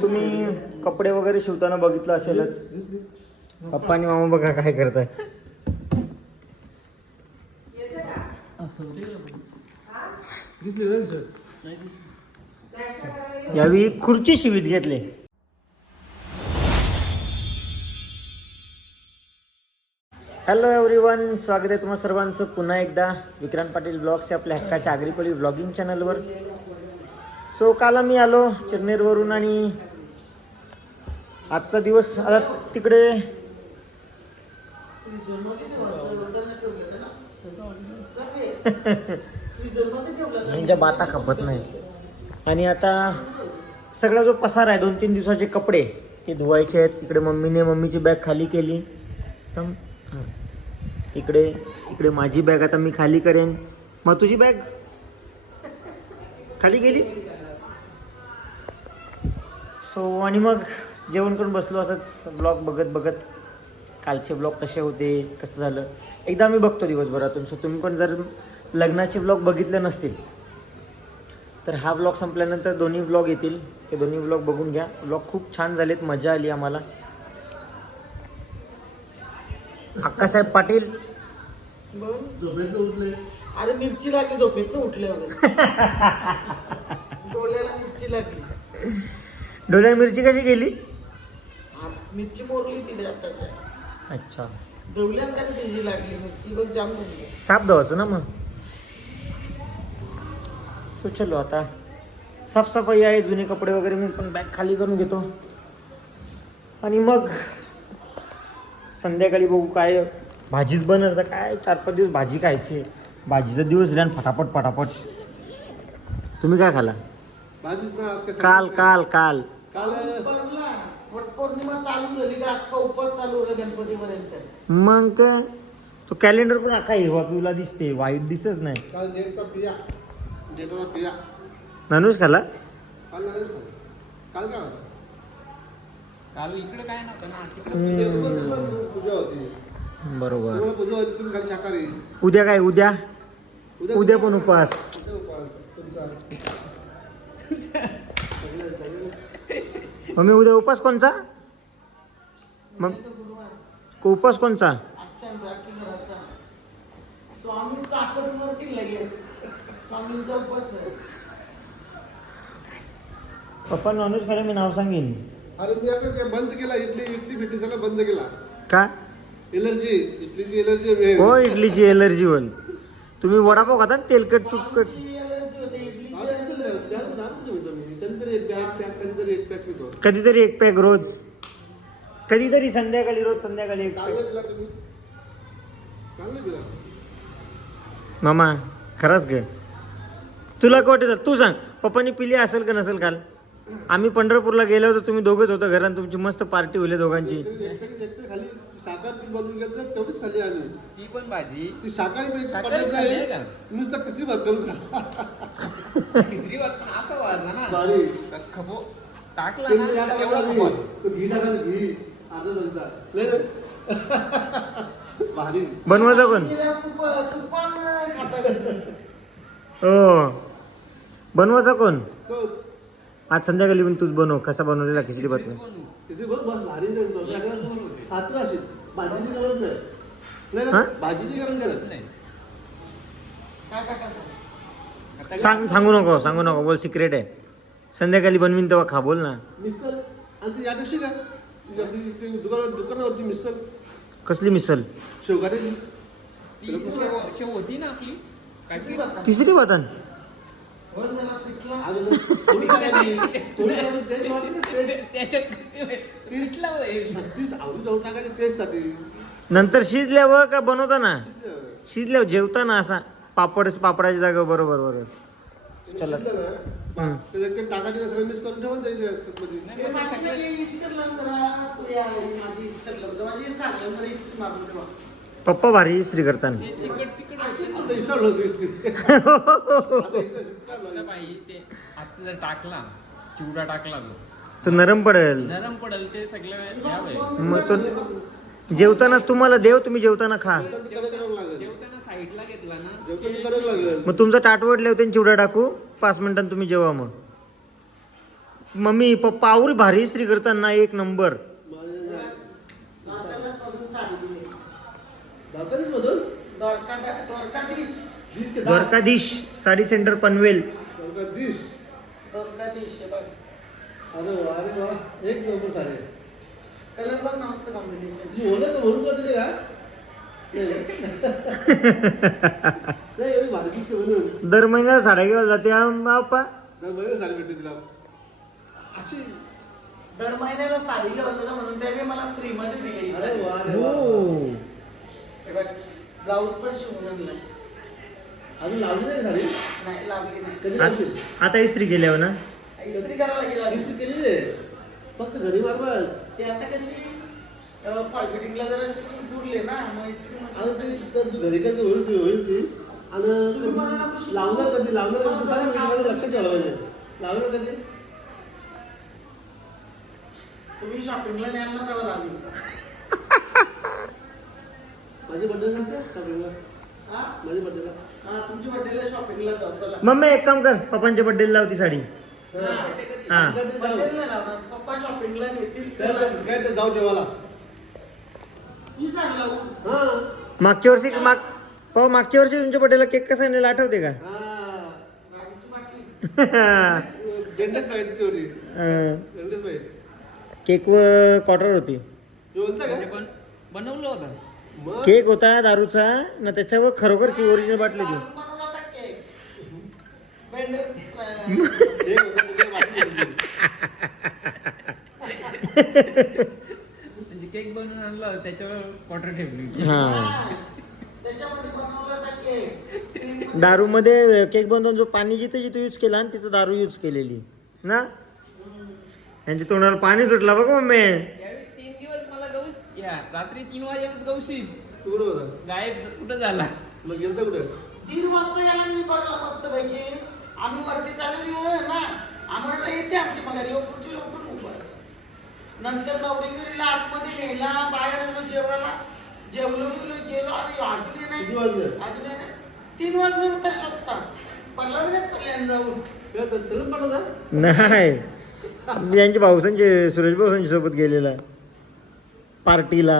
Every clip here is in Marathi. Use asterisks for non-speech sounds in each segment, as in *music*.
तुम्ही कपडे वगैरे शिवताना बघितलं असेलच. पप्पा आणि मामा बघा काय करताय. यावेळी खुर्ची शिवीत घेतले. हॅलो एव्हरीवन स्वागत आहे तुम्हा सर्वांचं. पुन्हा एकदा विक्रांत पाटील ब्लॉग्स आपल्या हक्काच्या आग्रिकोली ब्लॉगिंग चॅनलवर सो काल मी आलो चिरनेरवरून आणि आजचा दिवस आता तिकडे यांच्या बाता खपत नाही. आणि आता सगळा जो पसार आहे दोन तीन दिवसाचे कपडे ते धुवायचे आहेत. इकडे मम्मीने मम्मीची बॅग खाली केली. तर. इकडे इकडे माझी बॅग आता मी खाली करेन. मग तुझी बॅग खाली गेली? सो आणि मग जेवण करून बसलो असंच ब्लॉग बघत बघत. कालचे ब्लॉग कसे होते कसं झालं? एकदा मी बघतो दिवसभरातून. सो तुम्ही पण जर लग्नाचे ब्लॉग बघितले नसतील तर हा ब्लॉग संपल्यानंतर दोन्ही ब्लॉग येतील. ते दोन्ही ब्लॉग बघून घ्या. ब्लॉग खूप छान झालेत मजा आली आम्हाला. अक्कासाहेब पाटील. अरे मिरची लागली झोपेत *laughs* डोळ्याला मिरची लागली. डोल्यात मिरची कशी गेली? मिरची मोरली तिने आताच्या अच्छा. का त्याची लागली मिरची. बघ जाम झाली साप धवायचं ना मग? सो चलो आता. साफसफाई आहे जुने कपडे वगैरे मी पण बॅग खाली करून घेतो. आणि मग संध्याकाळी बघू काय भाजीच बनर तर काय चार पाच दिवस भाजी खायची. भाजीचा दिवस राहण फटाफट फटाफट. तुम्ही काय खाला? काल काल काल. काल भरला वट पौर्णिमा चालू झाली का अख्खा उपवास चालू होता गणपतीपर्यंत? मग काय? तो कॅलेंडर पण अख्खा हिरवा पिवला दिसते वाईट दिसत नाही. काल जेटचा पिया जेटाचा पिया नॉनव्हेज खाला काल नाही खाल्ला. काल काय होतं? काल इकडे काय नव्हतं ना तिकडे हम्म, पूजा होती. बरोबर. तुम्हाला पूजा होती तुम्ही खाली शाकाहारी. उद्या काय? उद्या? उद्या पण उपवास. उद्या उपवास. तुमचा. सगळे- सगळे- मम्मी उद्या उपवास कोणचा? मग उपवास कोणचा? पप्पा नॉनव्हेज खायला मी नाव सांगेन. अरे मी आता ते बंद केला इडली इडली भेटी सगळं बंद केला. का? एलर्जी इडलीची एलर्जी हो इडलीची एलर्जी होईल. तुम्ही वडापाव खाता तेलकट तुपकट ती allergy होते, इडलीची कधीतरी एक पॅक पॅक कधीतरी एक पॅक रोज. कधीतरी संध्याकाळी रोज संध्याकाळी एक पॅक मामा खरंच ग. तुला काय वाटत तू सांग पप्पानी पिली असेल का नसेल काल? आम्ही पंढरपूरला गेलो होतो तुम्ही दोघंच होतं घरात तुमची मस्त पार्टी होईल दोघांची. खाली साखर ती बनवून घेतलं तेवढीच खाली आम्ही ती पण भाजी. ती शाकाहारी पडत खाल्ली नाही आहे का? नुसतं कशी भात करून खा. खिचडीवर पण असं वाजलं ना. भारी. खपो. टाकला ते ना तेवढा टाकाला खपो. घी. तो घी टाका ना, घी. अर्धा चमचा. लय रे. भारी. बनवायचं कोण? हो. बनवायचा कोण तो. आज संध्याकाळी पण तूच बनव. कसा बनवलेला खिचडी भात? तिथे बस भारी भाजीची गरज नाही. नाही हा? ना भाजीची गरज नाही. नाही. काय काय करता? आता सांग सांगू नको सांगू नको. बोल सिक्रेट आहे. संध्याकाळी बनवीन तेव्हा खा बोल ना. मिसल आणि ती या दिवशी आपली ती दुकान दुकानावरची मिसल कसली मिसल शेवगाड्याची ती शेव शेव होती ना आपली? काहीतरी तिसरी वातन *laughs* नंतर शिजल्यावर का बनवताना? शिजल्यावर. जेवताना असा पापड पापडाच्या जागा बरोबर बरोबर. चला. टाकायची पप्पा भारी इस्त्री करताना. *laughs* टाकला चिवडा टाकला तो नरम पडेल. नरम पडेल ते सगळं. मग तो जेवताना तुम्हाला देव तुम्ही जेवताना खा. साईडला घेतला ना. मग तुमचं टाटवड लावते चिवडा टाकू. पाच मिनिटांनी तुम्ही जेवा मग. मम्मी पप्पा आवरी भारी इस्त्री करताना एक नंबर द्वारकादास मधून साडी दिली मधून द्वारकाधीश. दिस के दास. द्वारकाधीश साडी सेंटर पनवेल. द्वारकाधीश. द्वारकाधीश हे बघ. अरे वा अरे वा. एक नंबर सारे. कलर बघ ना मस्त कॉम्बिनेशन तुझी ओळख का म्हणून का दिली का? नाही नाही, एवढी भारी दिसते म्हणून दर महिन्याला साड्या घेऊन जाते बाप्पा दर महिन्याला साडी भेटते तिला. अशी. दर महिन्याला साडी घ्यावं होतं म्हणून त्यावेळी मला फ्री मध्ये दिली अरे साडी. वा अरे वा. हो. हे बघ ब्लाऊज पण शिवून आणलाय. अजून लावली नाही साडी? नाही लावली नाही. कधी आ- लावली? आता इस्त्री केल्यावर ना? इस्त्री करायला गेला इस्त्री आहे. फक्त घरी मार बस. ते आता कशी फॉलबिटिंगला जरा दुरले ना मग इस्त्री ते तू घरी काय होईल ती होईल ती. तुम्ही आणि कधी? कधी? सांग ठेवलं पाहिजे. कधी? शॉपिंगला न्याल ना तेव्हा लावली. माझी बड्डे सांगते शॉपिंगला हा? माझी बड्डेला हा तुमची बर्थडेला शॉपिंगला जाऊ चला. मम्मी एक काम कर. पप्पांच्या बड्डेला लावती साडी. हा. हा. बर्थडेला नाही लावणार. पप्पा शॉपिंगला नेतील. काय तर- काय तर जाऊ जेवायला मी हा. मागच्या वर्षी माग पाहू मागच्या वर्षी तुमच्या बड्डेला केक कसा नेला आठवते का? हा. केक वर क्वार्टर होती. म्हणजे बनवलं होतं. केक होता दारूचा ना त्याच्यावर खरोखरची ओरिजिनल बाटली होता. हे. म्हणजे केक बनवून आणला होता, त्याच्यावर क्वार्टर ठेवली होती. हा. दारू मध्ये केक. बनवून जो पाणी जिथं जिथं यूज केला आणि तिथं दारू यूज केलेली. ना? यांच्या तोंडाला पाणी सुटला बघ मम्मी त्यावेळी तीन दिवस मला रात्री तीन वाजेपर्यंत कुठं होता? गायब कुठं झाला? मग गेलता कुठं? दीड वाजता याला मी बघला मस्त पैकी आम्ही वरती चाललेली होय ना. आम्ही म्हटलं येते आमची मग येऊ पुढची लवकर उभं नंतर नवरीगिरीला आतमध्ये नेला बाहेर आलो जेवायला. जेवलो बिवलो गेलो अरे अजूनही किती नाही वाजले? अजूनही नाही. तीन वाजले तर शकता पडला नाही कल्याण जाऊन? पण होता? नाही. मी यांच्या भाऊसांचे सुरेश भाऊसांच्या सोबत गेलेला. पार्टीला.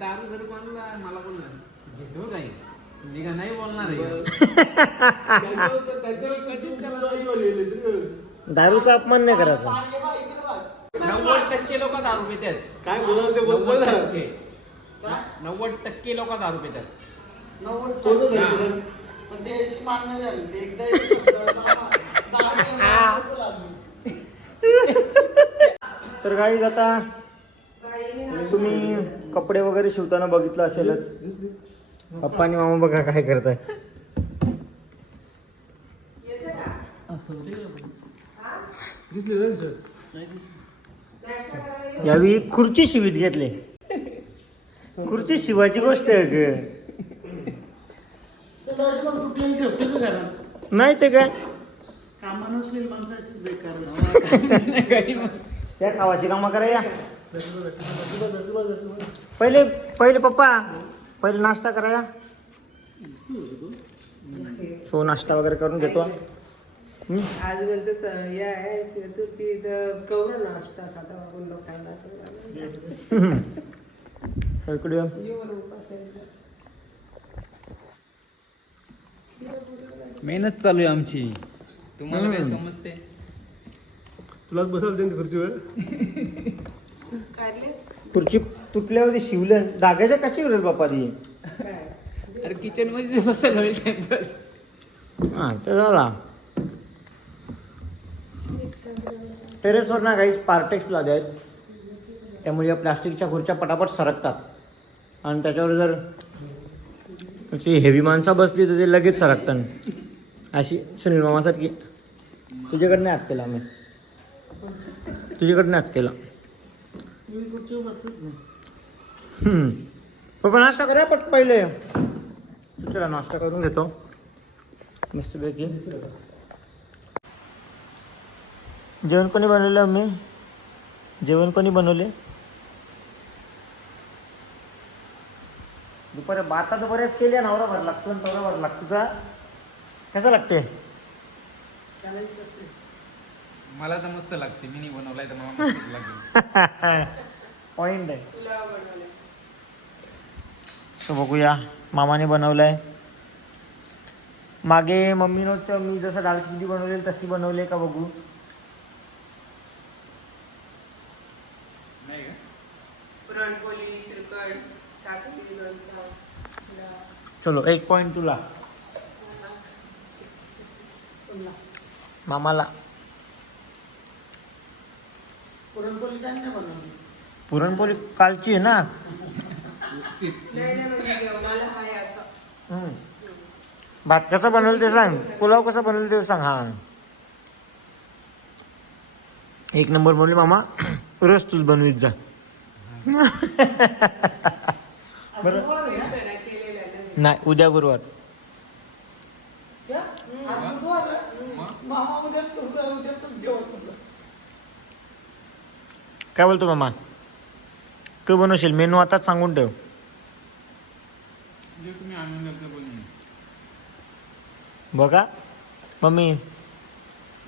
दारू जर मला घेतो काही म्हणजे का नाही बोलणार आहे? दारूचा अपमान नाही करायचा. नव्वद टक्के लोक दारू पितात. काय बोलावं ते बोलतोय नव्वद टक्के. काय? नव्वद टक्के लोक दारू पितात. नव्वद टक्के. तर गाईज आता तुम्ही कपडे वगैरे शिवताना बघितलं असेलच. पप्पा आणि मामा बघा काय करताय. यावेळी खुर्ची शिवीत घेतले. खुर्ची शिवायची गोष्ट आहे ग. नाही ते काय? कामा नसलेली माणसाची बेकार. ना. काही मग या खावाची कामं करा या. पहिले पहिले पप्पा पहिले नाश्ता करा या सो नाश्ता वगैरे करून घेतो. आज बोलते स- या आहे चतुर्थी तर कवरो नाश्ता खाता आपण लोकांना इकडे. मेहनत चालू आहे आमची तुम्हाला काय. समजते तुलाच बसायला दे ना खुर्चीवर *laughs* खुर्ची तुटल्यावरती शिवलं. धाग्याच्या का शिवलं बाप्पा ती? अरे किचनमध्ये होईल टाइमपास हा तर झाला. टेरेसवर ना काही स्पार्टेक्स लावले आहेत. त्यामुळे या प्लास्टिकच्या खुर्च्या पटापट सरकतात. आणि त्याच्यावर जर ती हेवी माणसं बसली तर ते लगेच सरकतात. अशी सुनील मामासारखी तुझ्याकडनं हात केला आम्ही. तुझ्याकडनं हात केला. मी खुर्चीवर बसत नाही हम्म. पप्पा नाश्ता करूया पट पहिले. चला नाश्ता करून घेतो. मस्तपैकी. जेवण कोणी बनवलं मी जेवण कोणी बनवले? दुपारी बाता तर बऱ्याच केल्या नवरा भर लागतो नवरा भर लागतो का? कसं लागते मला तर मस्त लागते. मी नाही बनवलाय तर मला मस्त लागेल. *laughs* पॉइंट आहे. सो बघूया. मामाने बनवलंय. मागे मम्मीनं तर मी जसं दाल खिचडी बनवलेली तशी बनवली का बघू? चलो एक पॉइंट तुला. मामाला. पुरणपोळी त्यांनी नाही बनवली. पुरणपोळी कालची आहे ना? नाही नाही म्हणजे जेवणाला हाय असं. हम्म. भात कसा बनवलं ते सांग. पुलाव कसा बनवलं ते सांग हा. एक नंबर बनवली मामा रोज तूच बनवीत जा. बरं. केलेलं नाही उद्या गुरुवार क्या? आज बुधवार आहे? मामा उद्या तुझं उद्या तुझं जेवण बनवलं. काय बोलतो मामा? तू बनवशील? मेनू आताच सांगून ठेव. जे तुम्ही आणून द्याल ते बोलून बघा. मम्मी.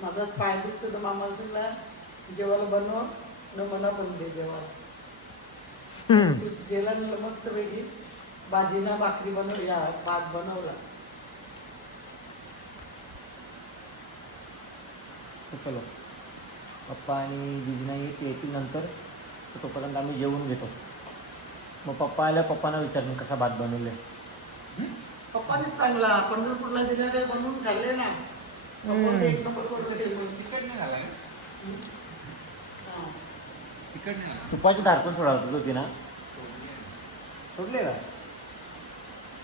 माझाच पाय दुखतो तर मामाला सांगला जेवायला बनव न मना पण दे जेवायला. हम्म. जेवण मस्त वेगळी भाजीना भाकरी बनव या भात बनवला. चलो. पप्पा आणि दिदीना येतील नंतर तर तोपर्यंत आम्ही जेवून घेतो. मग पप्पा आल्या पप्पांना विचारलं कसा भात बनवले. पप्पानीच सांगला पंढरपूरला गेल्याने बनवून खाल्ले ना पप्पाने एक नंबर. तिकट नाही झाला का? हा. तिकट नाही झाला? तुपाची धार पण सोडावत होती ना. सोडले का?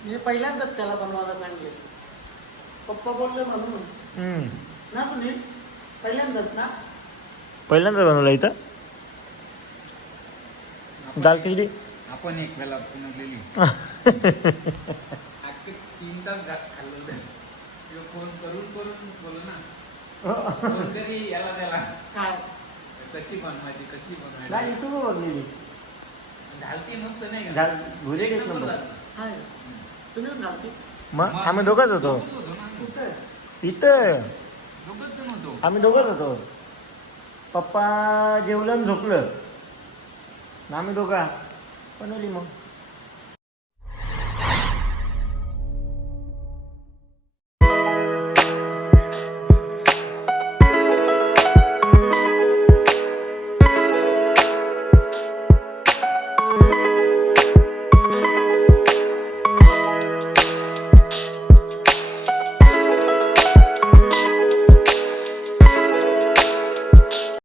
मी पहिल्यांदाच त्याला बनवायला सांगले पप्पा बोलले म्हणून. हम्म. ना सुनील पहिल्यांदाच ना? पहिल्यांदा बनवलं इथं? दाल खिचडी आपण एक वेळा बनवलेली. *laughs* तीन तास घात खाल्लं फोन करून करून बोलू ना. *laughs* याला त्याला. काय? कशी बनवायची कशी नाही बनवायची इथं बघलेली घालती मस्त नाही घाल भुले. हाय. तुम्ही घालते? मग आम्ही दोघंच होतो. इथं? दोघंच जण होतो. आम्ही दोघंच होतो. पप्पा जेवलं झोपलं. आणि आम्ही दोघा. बनवली मग.